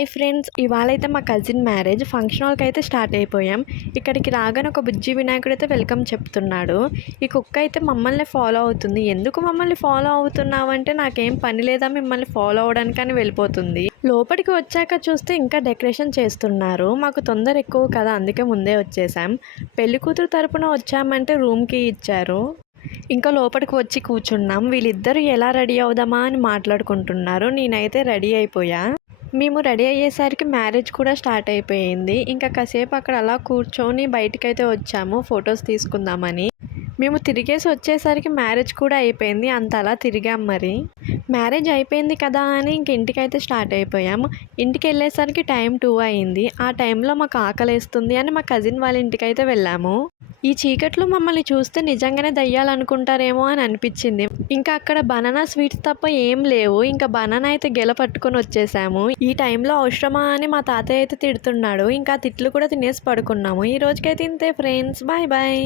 Hi friends, ఇవాళైతే మా cousin marriage function హాల్కి అయితే స్టార్ట్ అయిపోయాం. ఇక్కడికి రాగానే ఒక బుజ్జి వినాయకుడు అయితే వెల్కమ్ చెప్తున్నాడు. ఈ కుక్క అయితే మమ్మల్ని ఫాలో అవుతుంది. ఎందుకు మమ్మల్ని ఫాలో అవుతున్నావు అంటే నాకేం పని లేదా మిమ్మల్ని ఫాలో అవ్వడానికి అని వెళ్ళిపోతుంది. లోపలికి వచ్చాక చూస్తే ఇంకా డెకరేషన్ చేస్తున్నారు. మాకు తొందర ఎక్కువ కదా, అందుకే ముందే వచ్చేసాం. పెళ్లి కూతురు తరపున వచ్చామంటే రూమ్కి ఇచ్చారు. ఇంకా లోపలికి వచ్చి కూర్చున్నాం. వీళ్ళిద్దరూ ఎలా రెడీ అవుదామా అని మాట్లాడుకుంటున్నారు. నేనైతే రెడీ అయిపోయా. మేము రెడీ అయ్యేసరికి మ్యారేజ్ కూడా స్టార్ట్ అయిపోయింది. ఇంకా కాసేపు అక్కడ అలా కూర్చొని బయటకైతే వచ్చాము ఫొటోస్ తీసుకుందామని. మేము తిరిగేసి వచ్చేసరికి మ్యారేజ్ కూడా అయిపోయింది. అంత అలా తిరిగాం. మరి మ్యారేజ్ అయిపోయింది కదా అని ఇంక ఇంటికైతే స్టార్ట్ అయిపోయాము. ఇంటికి వెళ్ళేసరికి టైం 2 అయింది. ఆ టైంలో మాకు ఆకలేస్తుంది అని మా కజిన్ వాళ్ళ ఇంటికైతే వెళ్ళాము. ఈ చీకట్లో మమ్మల్ని చూస్తే నిజంగానే దయ్యాలనుకుంటారేమో అని అనిపించింది. ఇంకా అక్కడ బనానా స్వీట్స్ తప్ప ఏం లేవు. ఇంకా బనానా అయితే గెల పట్టుకొని వచ్చేసాము. ఈ టైంలో అవసరమా అని మా తాతయ్య అయితే తిడుతున్నాడు. ఇంకా తిట్లు కూడా తినేసి పడుకున్నాము. ఈ రోజుకైతే ఇంతే ఫ్రెండ్స్, బాయ్ బాయ్.